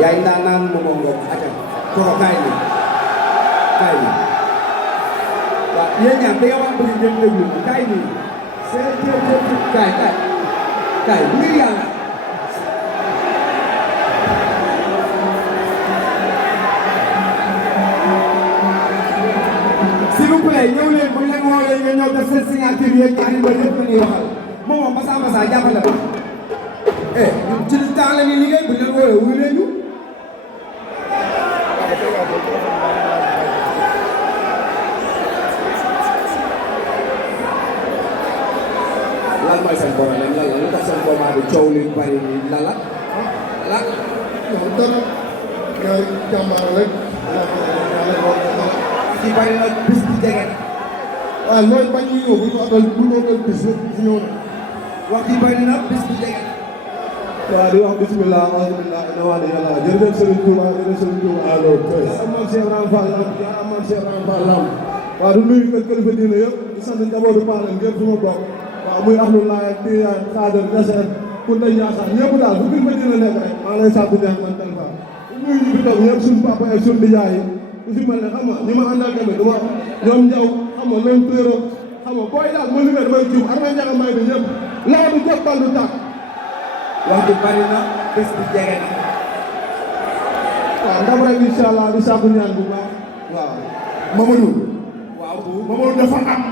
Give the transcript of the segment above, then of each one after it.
yaay ndaanaan moomoo ngoog aca koko kaay bi waaw yéen ñaar da nga wax bëgg ngeen déglu kaay bi kaay ngir yàlla s'il vous plaît ñëw leen bu ñu leen woowee nga ñëw def seen signature yeeg ñaari mbër yëpp la ñuy waxal moomoo masa jàppale ba ci temps la ñuy liggéey bu ñu leen woowee wuyu leen ñu lan mooy seen problème lan la lu tax seen combat bi coow li bari lan la non dara ngay jàmbaar rek ci bari na bis bi jege waaw looy bañ ñu ñëw bu ñu appel bu ñu appel bis yëpp si ñëw na wax ci bari na bis bi jege waaw di wax bismillah alhamdulillah ina waa yàlla jërëjëf Serigne Touba jërëjëf Serigne Touba alors aman Cheikh Ram Fall aman Cheikh Ram Fall lam waaw du nuyu kër kilifa diine yëpp di sant njabootu Paaleen yëpp fu ma bokk waaw muy Abdoulaye Tiyaan Xaadir Nasser Kunta Ñaasaan ñëpp daal fu kilifa diine nekk rek maa lay sant neex man Talfa nuyu ñu fi toog ñëpp suñu papa ak suñu nijaay yi ku fi mel ne xam nga ñi ma àndal tamit dama ñoom Njaw xam nga même Téero xam nga booy daal ma limee damay jiw ar may njaga may bi ñëpp lawa du jot bal du tàkk wax ji bari na bés bi jege na waaw ndam rek incha allah di sàkku ñaan bu baax waaw Mamadou waaw bu Mamadou dafa am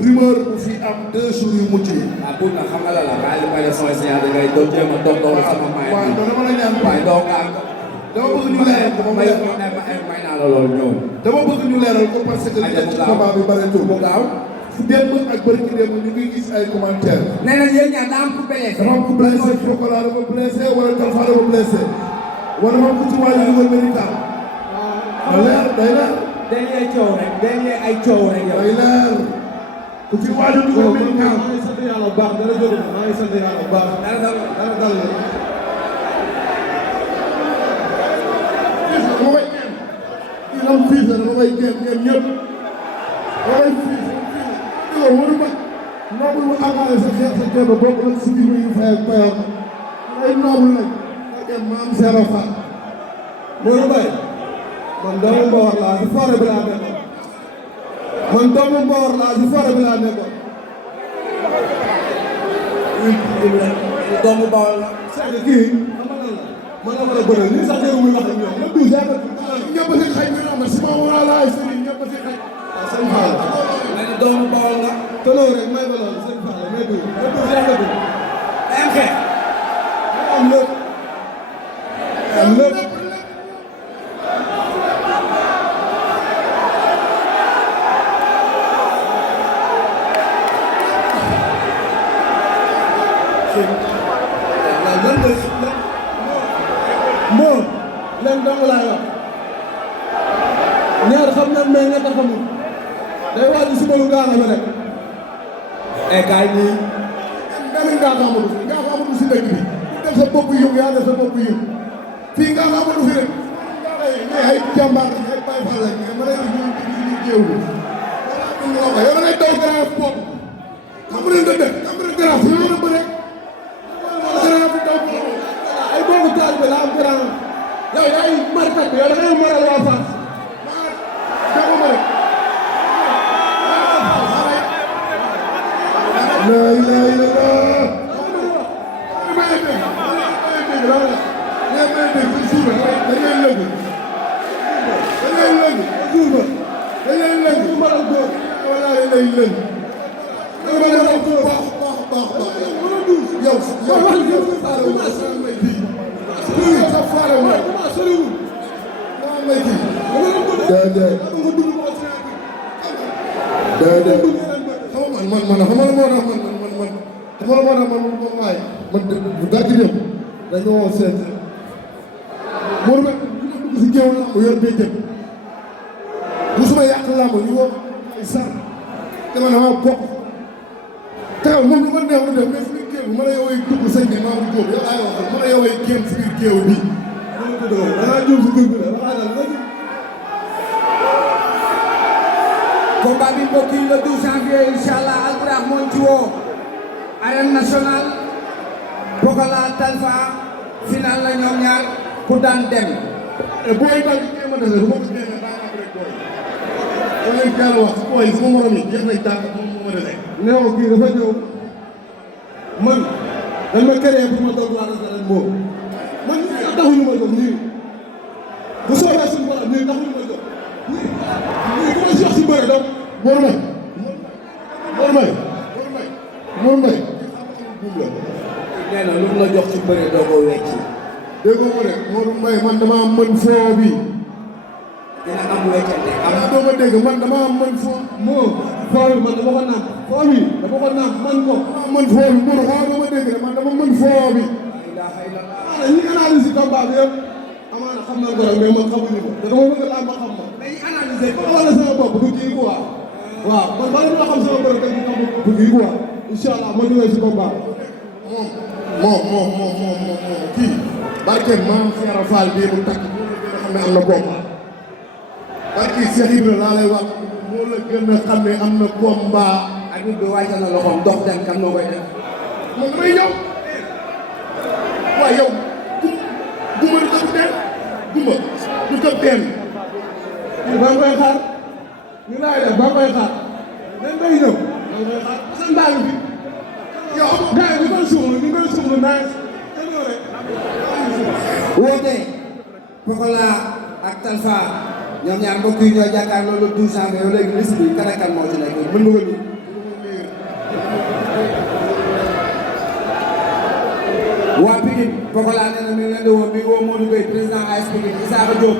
rumeur bu fi am 2 jours yu mujj yi pour na xam nga la kaay li may def sama signature da ngay doon jéem a doon sama maay waaw dama la ñaan waaye doo ngaa dama bëgg ñu leeral ko may naa la loolu ñëw dama bëgg ñu leeral ko parce que li ci combat bi bareetul mu gaaw démb ak bëri ci démb ñu ngi gis ay commentaires nee na yéen ñaar daa am ku blessé dafa am ku blessé pokola dafa blessé wala talfa dafa blessé wala dafa am ku ci wàllu dugal médical da leer day leer dañuy coow rek dañuy ay coow rek yow day leer ku ci wàllu dugal médical maa ngi sant yàlla bu baax dara jóge maa ngi sant yàlla bu baax dara dal la dama koy génn kii lam fiis la dama koy génn ñëpp dama koy fiis loolu waru ma noobul mu amaale sa xeex sa kéem a bokk nag si biir yu fay ak fayal ay noobul lañ ak maam Zero Fall Modou Mbaye man doomu Mbawar laa si forêt bi laa nekkoon man doomu Mbawar laa si forêt bi laa nekkoon doomu Bawol la c'est que kii man la mën a bëre lii sax jëru muy wax ak ñoom ñëpp du jaay ñëpp si xaj bi noonu si ma wala laay sëriñ ñëpp si xaj sëñ Fall nga ni doomu Bawol la te loolu rek may ba loolu sëñ Fall mais du ñëpp du jaay du am xeex am lépp am lépp moo leen dong laay wax ñaar xam na mais ñett xamul day waaj suba lu gaana ba rek kaay nii dami ngaa xamatu si dëkk bi def sa bopp yëngu yaa def sa bopp yëngu fii ngaa xamatu fi rek ay jàmbaar ay bay fall lañ ma lay ñu jéewu daw grand bopp xam nga nga def xam nga grand fu ñu bëre grand bi daw ay boobu taal bi la am grand yow yaay markat bi yow da ngay maral waa Fass dama ma rek la ilaha illallah dañoo seet Mourou nag dugg si géew lamb yor bété musuma yàq lamb ñu woo ay sar dama dama bokk taxaw moom lu ma neex lu def mais si biir géew bi ma la yowee dugg sëñ bi maa ngi jóg yow laay wax ma la yowee génn si biir géew bi dangaa jóg si dugg la waxaa dal léegi combat bi mbokk yi le 12 janvier inchallah Albourakh moo ci woo arène nationale pokola talfa final la ñoom ñaar ku daan dem booy bal bi ma dese bu ma ko génne daa am rek booy da ngay teel wax booy sama morom yi jeex nañ tànk moom moo ma dese neew kii dafa ñëw man dañ ma créé pour ma doog waa restaurant moom man ñii sax taxuñu ma jóg ñii bu soobee suñu borom ñii taxuñu ma jóg ñii ku ma si wax si bëre donc Mor Mbaye Mor Mbaye Mor Mbaye nee na lu mu la jox ci bëre doo ko wecci dégg nga rek Modou Mbaye man dama mën foo bi dina am weccante am doo ma dégg man dama mën foo moo foo bi man dama ko naam foo bi dama ko naam man ko dama mën foo bi Modou xaw dama dégg man dama mën foo bi ñi analyse si combat bi yëpp amaana xam naa ko rek mais man xamuñu ko te dama bëgg laa ma xam ma dañuy analyser ko wala sama bopp du kii quoi waaw man bala ma xam sama bopp rek du kii quoi inchaallah ma ñëwee si combat moom kii barke maam Seera Fall bii mu takk moo la gën a xam ne am na combat barke Cheikh Ibra laa lay wax moo la gën a xam ne am na combat ak nit bi wàcce na loxoom dox dem kam noo koy def moom may ñëw waaye yow guma du tëb teen guma du tëb teen ba nga koy xaar ñu laay def ba nga koy xaar dañ koy ñëw ba nga koy xaar san baa ngi fi yow gars yi ñu koy suuxlu naaj woote pokola ak talfa ñoom ñaar mbokk yi ñoo jàkkaarloo le 12 janvier yow léegi liste bi kan ak kan moo ci nekk mën nga ko waa Pikine pokola nee na mi ngi leen di woo mi ngi woo Modou Gueye président AS Pikine Issakha Diop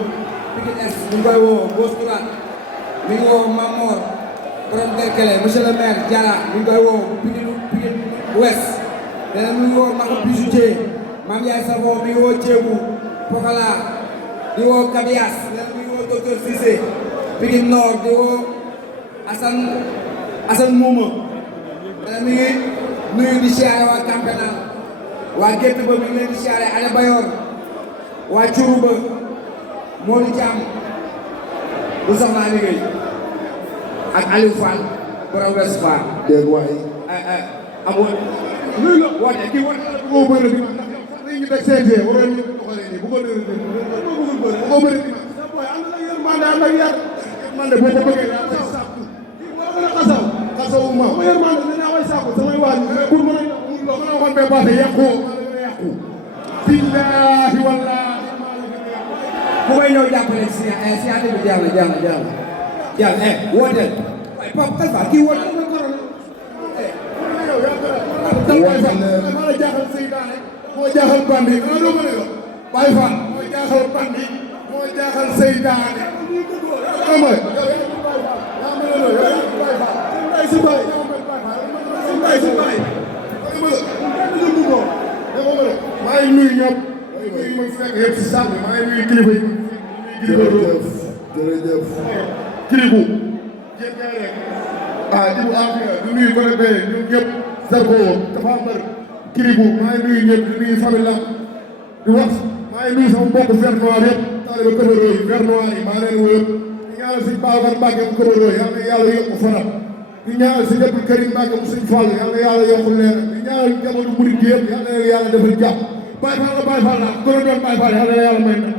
Pikine Est mi ngi koy woo gauche droite mi ngi woo Mamor borom Derkele monsieur le maire Diarra mi ngi koy woo Pikine Ouest nee na mi ngi woo Maka Bijoutier Mame Yaye Savon mi ngi woo Thiébou pokola di woo Kabias nee na mi ngi woo docteur Cissé Pikine Nord di woo Assane Mouma nee na mi ngi nuyu di siyaare waa Campenal waa gétt ba mi ngi leen di siyaare Ale Bayor waa Curu ba Modou Thiam bu soxlaa liggéey ak Aliou Fall borom West Fall dégg waay amour luy la woote kii woote la bu ko bëri bi ndax ñu teg CNG waroon ñu doxalee nii bu ko bëri bu ko bëri bi sa boy am na yërmande am na yar man de boo ko bëggee yaa koy sàkku kii moo gën a xasaw xasawu ma ma yërmande dinaa koy sàkku samay waa ji mais pour mën a mun loo mën a waxoon bee passé yàqu maa la gën a yàqu billaahi wallaahi ku may ñëw jàppale si bi jàll wooteel waaye Pape Talfa kii wooteel na korona maa la jaaxal seytaane moo jaaxal bandi xanaa doo ma ne la Baye Fall moo jaaxal bandi moo jaaxal seytaane xam nga maa ngi nuyu ñëpp ma fekk yëpp si sax maa ngi nuyu kilifa yi jërëjëf kilifu Ibu Afia du nuyu ko bee ñun ñëpp Zarko dafa am bari kilifu maa ngi nuyu ñëpp di nuyu famille la di wax maa ngi nuyu sama mbokk vert noir yëpp taaliba Kébéro yi vert noir yi maa leen wër di ñaanal si Babacar Mbacke bu Kébéro yàlla na yàlla yokk fanam di di ñaanal si Abdou Karim Mbacke mu sëñ Fall yal na yàlla yokk leer di ñaanal jamono murid gi yëpp yal na yàlla defal jàpp Baye Fall la Baye Fall la ku la doon Baye Fall yal na yàlla may na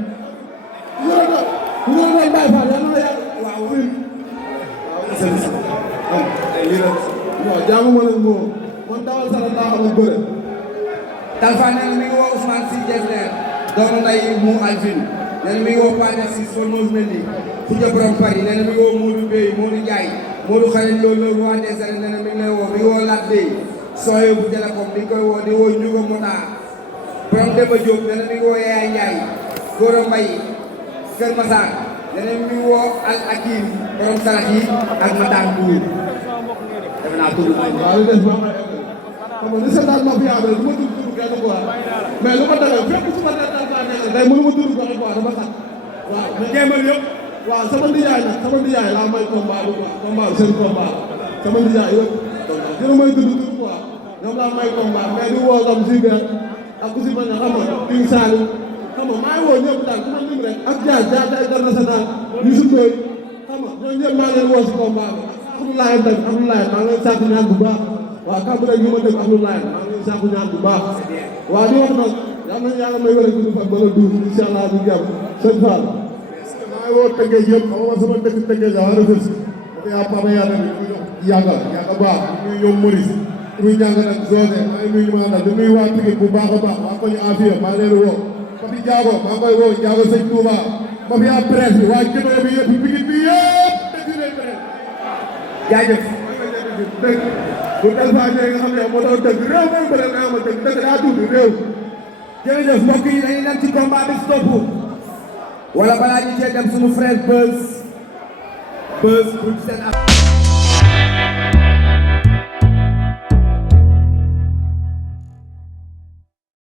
ku la doon Baye Fall yal na yàlla waaw waaw jaamu ma leen moo man dawal sara laa xamal bëre talfa nee na mi ngi woo Ousmane si Jesler doomu nday mu Alvin nee na mi ngi woo Pathé si Sonos Mendy fu jëbëram Paris nee na mi ngi woo Modou Bey Modou Ndiaye Modou xarit loolu roi des arènes nee na mi ngi lay woo mi ngi woo Lat Bey sooyo bu Télécom mi ngi koy woo di woo Ndiouga Mota borom Demba Diop nee na mi ngi woo Yaya Ndiaye Gora Mbaye Kër Massar nee na mi ngi woo Al Hakim borom sarax yi ak Matar Mbour def naa tudd waaw li des ma xam nga li sa daal ma fi yaabee du ma tudd tur kenn quoi mais lu ma dagal fépp su ma dee talfa nekk day mënu ma tudd ko quoi dama xat waaw mais géemal yëpp waaw sama ndiyaay laa may combat bu quoi combat bu seen combat sama ndiyaay yëpp dina may tudd tur quoi ñoom laa may combat mais di woo comme si gerte ak ku si mën a xam nga King Saliou xam nga maa ngi woo ñëpp daal ku ma lim rek ak Dia international Youssou Ndoye xam nga ñooñu ñëpp maa leen woo si combat bi Abdoulaye tamit Abdoulaye maa ngi leen sàkku ñaan bu baax waaw kàmb rek ñu ma dégg Abdoulaye maa ngi leen sàkku ñaan bu baax waaw di wax nag yal nañu yàlla may wér gudd fan ba la duuf incha allah ñu jàmm sëñ Fall maa ngi woo Tëngéej yëpp xam nga sama dëkk Tëngéej la wala fës dafa yaa Papa Yada bi ñu yàggal baax ñu ñoom Maurice ñu jàng nag José maa ngi nuyu ñu ma àndal di nuyu waa Pikine bu baax a baax waa koñu Afia maa ngi leen woo Papi Diago maa ngi koy woo Diago sëñ Touba ma fi yaa presse bi waa Jëmee bi yëpp Pikine bi yëpp dëkk leen presse jaajëf dëgg bu talfa ñëwee nga xam ne moo doon dëgg réew mooy bëre naa ma dëgg daa tudd réew jërëjëf mbokk yi dañuy dem ci combat bi stop wala balaa ñu cee dem suñu frère Buzz pour seen